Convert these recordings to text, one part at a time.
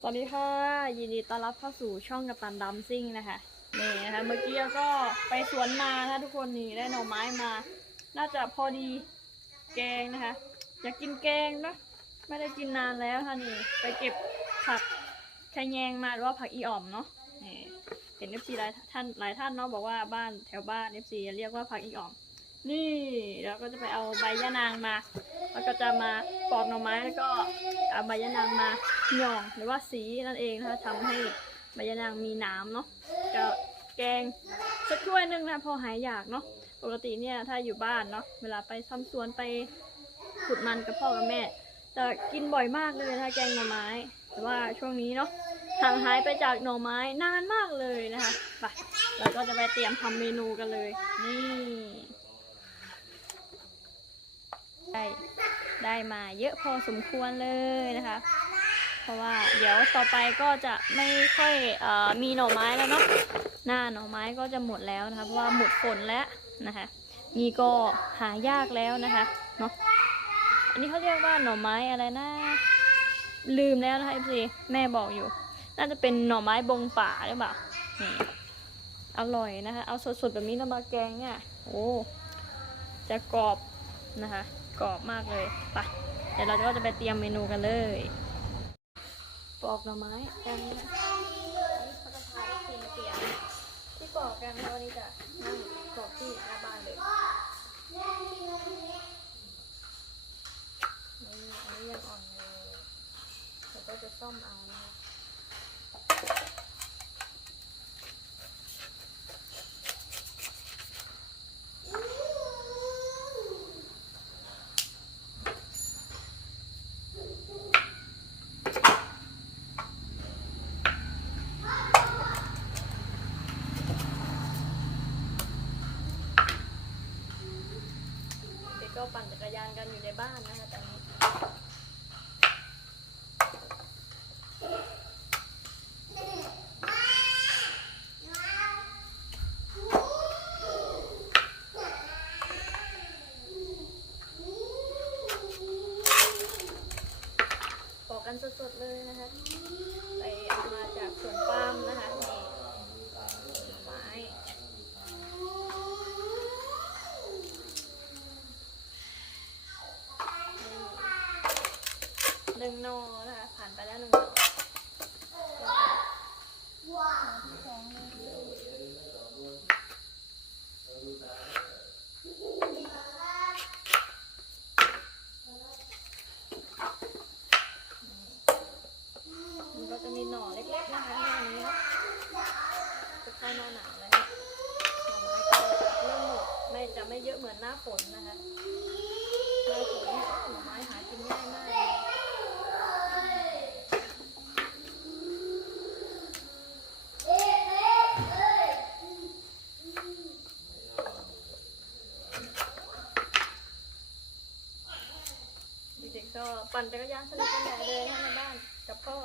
สวัสดีค่ะ ยินดีต้อนรับเข้าสู่ช่องกัปตันดัมซิ่งนะคะนี่นะคะเมื่อกี้ก็ไปสวนมานะคะทุกคนนี่ได้หน่อไม้มา น่าจะพอดีแกงนะคะอยากกินแกงเนะไม่ได้กินนานแล้วค่ะนี่ไปเก็บผักขะแยงมาหรือว่าผักอีอ่อมเนาะนี่เห็นเอฟซีหลายท่านหลายท่านเนาะบอกว่าบ้านแถวบ้านเอฟซีเรียกว่าผักอีอ่อม นี่แล้วก็จะไปเอาใบยะนางมาแล้วก็จะมาปอกหน่อไม้แล้วก็เอาใบยะนางมาหย่องหรือว่าสีนั่นเองนะคะทำให้ใบยะนางมีน้ำเนาะจะแกงสักถ้วยหนึงนะพอหายอยากเนาะปกติเนี่ยถ้าอยู่บ้านเนาะเวลาไปทำสวนไปขุดมันกับพ่อกับแม่ จะกินบ่อยมากเลยนะคะแกงหน่อไม้ แต่ว่าช่วงนี้เนาะห่างหายไปจากหน่อไม้นานมากเลยนะคะไปเราก็จะไปเตรียมทำเมนูกันเลย นี่ ได้ได้มาเยอะพอสมควรเลยนะคะ เพราะว่าเดี๋ยวต่อไปก็จะไม่ค่อยออมีหน่อไม้แล้วเนาะหน้าหน่อไม้ก็จะหมดแล้วนะคะเพราะว่าหมดฝนแล้วนะคะ นี่ก็หายากแล้วนะคะเนาะอันนี้เขาเรียกว่าหน่อไม้อะไรนะลืมแล้วนะคะพี่แม่บอกอยู่ น่าจะเป็นหน่อไม้บงป่าหรือเปล่านี่อร่อยนะคะ เอาสดๆแบบนี้นะมาแกงเนี่ยโอ้จะกรอบนะคะ กรอบมากเลยไปเดี๋ยวเราก็จะไปเตรียมเมนูกันเลยปอกหน่อไม้กันนะเขาจะพาทีมเตียมที่ปอกกันแล้ววันนี้จะนั่งปอกที่หน้าบ้านเลยนี่อันนี้ยังอ่อนเลยเดี๋ยวก็จะซ่อมเอานะคะ ก็ปั่นจักรยานกันอยู่ในบ้านนะคะตอนนี้ปอกกันสดๆเลยนะคะ ไปเอามาจากสวนปาล์มนะคะนี่หน่อไม้ ห นึ่งโนะคะผ่านไปแล้วหนึ่งโนมันก็จะมีหน่อเล็กๆนะคะหน้านี้เนาะจะเข้าหน้าหนาวแล้วหน่อไม้ก็เริ่มหมดไม่จะไม่เยอะเหมือนหน้าฝนนะคะหน้าฝนเนี่ยหน่อไม้หากินง่ายมากเลย เด็ ก็ปั่นจักรยานสนุกสนใหญ่เลยนะในบ้านกับพ่อ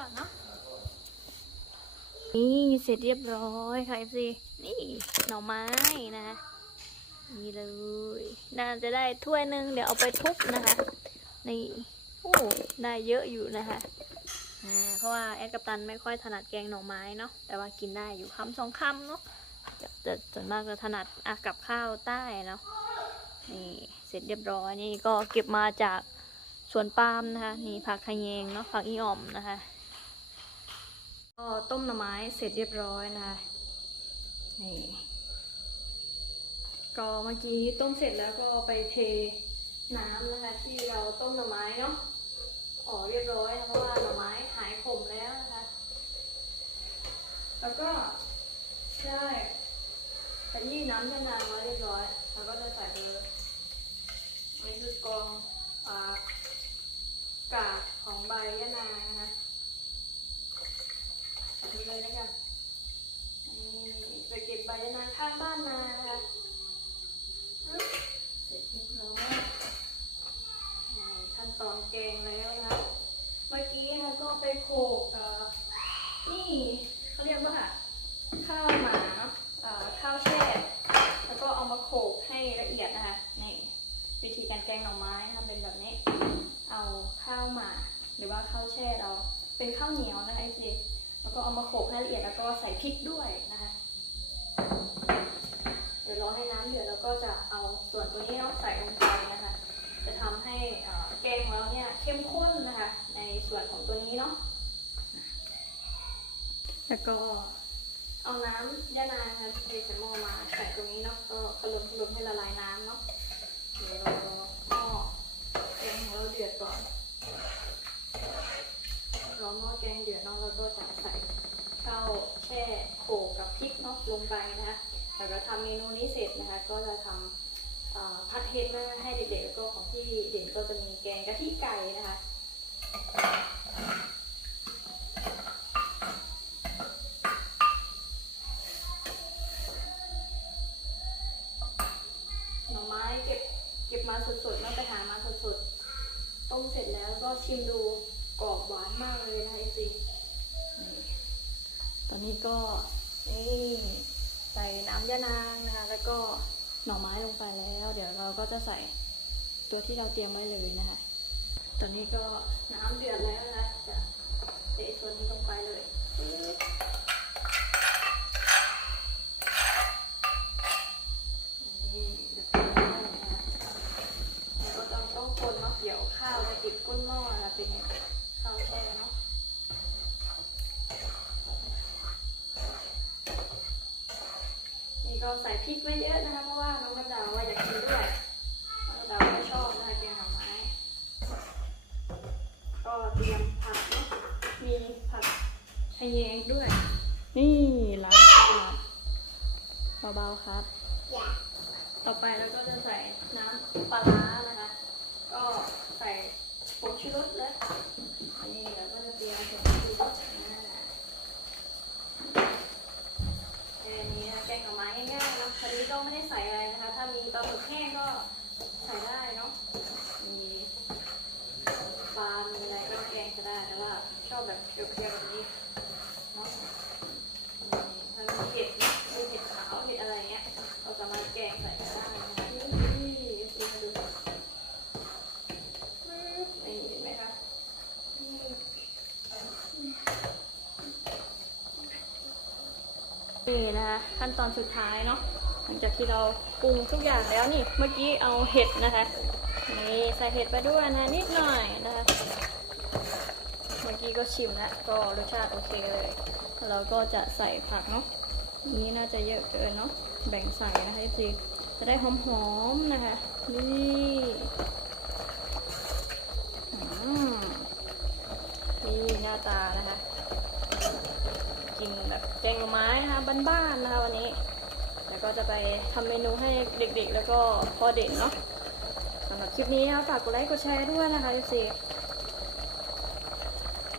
ก่อนเนาะ นี่เสร็จเรียบร้อยค่ะเอฟซีนี่หน่อไม้นะคะนี่เลย น่าจะได้ถ้วยหนึ่งเดี๋ยวเอาไปทุบนะคะ นี่โอ้ได้เยอะอยู่นะคะอ่าเพราะว่าแอดกัปตันไม่ค่อยถนัดแกงหน่อไม้เนาะ แต่ว่ากินได้อยู่คำสองคำเนาะแต่ส่วนมากจะถนัดอะกับข้าวใต้เนาะ นี่เสร็จเรียบร้อยนี่ก็เก็บมาจากสวนปาล์มนะคะ นี่ผักขะแยงเนาะผักอีอ่อมนะคะ ก็ต้มหน่อไม้เสร็จเรียบร้อยนะคะนี่ก็เมื่อกี้ต้มเสร็จแล้วก็ไปเทน้ำนะคะ ที่เราต้มหน่อไม้เนาะออเรียบร้อยเพราะว่าหน่อไม้หายขมแล้วนะคะ แล้วก็ได้ขยี้น้ำยานางมาเรียบร้อยแล้วก็จะใส่เบอร์นี่คือกองอกากของใบยะนาง ดเลยนะคะนี่ไปเก็บใบนาข้างบ้านมานะคะเสร็จเรียบร้อยขั้นตอนแกงแล้วนะคะเมื่อกี้นะคะก็ไปโขกอ่อนี่เขาเรียกว่าข้าวหมาอ่อข้าวแช่แล้วก็เอามาโขกให้ละเอียดนะคะนี่วิธีการแกงหน่อไม้ทำเป็นแบบนี้ เอาข้าวหมาหรือว่าข้าวแช่เราเป็นข้าวเหนียวนะคะไอซี แล้วก็เอามาโขลกให้ละเอียดแล้วก็ใส่พริกด้วยนะคะเดี๋ยวรอให้น้ำเดือดแล้วก็จะเอาส่วนตัวนี้เนาะใส่ลงไปนะคะ จะทำให้แกงของเราเนี่ยเข้มข้นนะคะ ในส่วนของตัวนี้เนาะแล้วก็เอาน้ำยะนางนะเทใส่หม้อมาใส่ตรงนี้เนาะก็คลุมคลุมให้ละลายน้ำเนาะเดี๋ยวเรารอหม้อแกงของเราเดือดก่อน รอหม้อแกงเดือดเนาะแล้วก็จะใส่ข้าวแช่โขลกกับพริกเนาะ ลงไปนะคะแล้วก็ทำเมนูนี้เสร็จนะคะ ก็จะทำเอ่อผัดเห็ดมาให้เด็กๆแล้วก็ของพี่เด่นก็จะมีแกงกะทิไก่นะคะหน่อไม้เก็บเก็บมาสดๆเนาะไปหามาสดๆต้มเสร็จแล้วก็ชิมดูกรอบหวานมากเลยนะคะจริงตอนนี้ก็ นี่ใส่น้ำยะนางนะคะ แล้วก็หน่อไม้ลงไปแล้ว เดี๋ยวเราก็จะใส่ตัวที่เราเตรียมไว้เลยนะคะ ตอนนี้ก็น้ำเดือดแล้วนะจะเทส่วนนี้ลงไปเลย นี่ก็ใส่พริกไว้เยอะนะคะ เพราะว่าน้องกระดาวว่าอยากกินด้วยน้องกระดาวไม่ชอบนะคะแกงหน่อไม้ก็เตรียมผักเนาะมีผักทะแยงด้วย นี่ล้างสะอาดเบาๆครับ ต่อไปเราก็จะใส่น้ำปลาร้านะคะ ก็ใส่ผงชูรสเลยนี่แล้วก็จะเตรียมผงชูรสนะแค่นี้นะแกงหน่อไม้ง่ายๆเนอะคันนี้ก็ไม่ได้ใส่อะไรนะคะ ถ้ามีปลาหมึกแห้งก็ใส่ได้เนาะ มีปลา มีอะไรก็แกงจะได้ แต่ว่าชอบแบบเพียวๆแบบนี้เนาะนี่ถ้ามีเห็ดนะมีเห็ดขาวเห็ดอะไรเงี้ย เราจะมาแกงใส่ก็ได้นะคะนี่ดู นะคะ ขั้นตอนสุดท้ายเนาะหลังจากที่เราปรุงทุกอย่างแล้วนี่เมื่อกี้เอาเห็ดนะคะนี่ใส่เห็ดไปด้วยนะนิดหน่อยนะคะเมื่อกี้ก็ชิมแล้วก็รสชาติโอเคเลยเราก็จะใส่ผักเนาะนี้น่าจะเยอะเกินเนาะแบ่งใส่นะคะทีจะได้หอมๆนะคะนี่อืมนี่หน้าตานะคะ กินแบบแก งหน่อไม้นะคะบ้านๆนะคะวันนี้แล้วก็จะไปทำเมนูให้เด็กๆ แล้วก็พ่อเด็กเนาะสำหรับคลิปนี้นะคะฝากกดไลค์กดแชร์ด้วยนะคะทุกสิ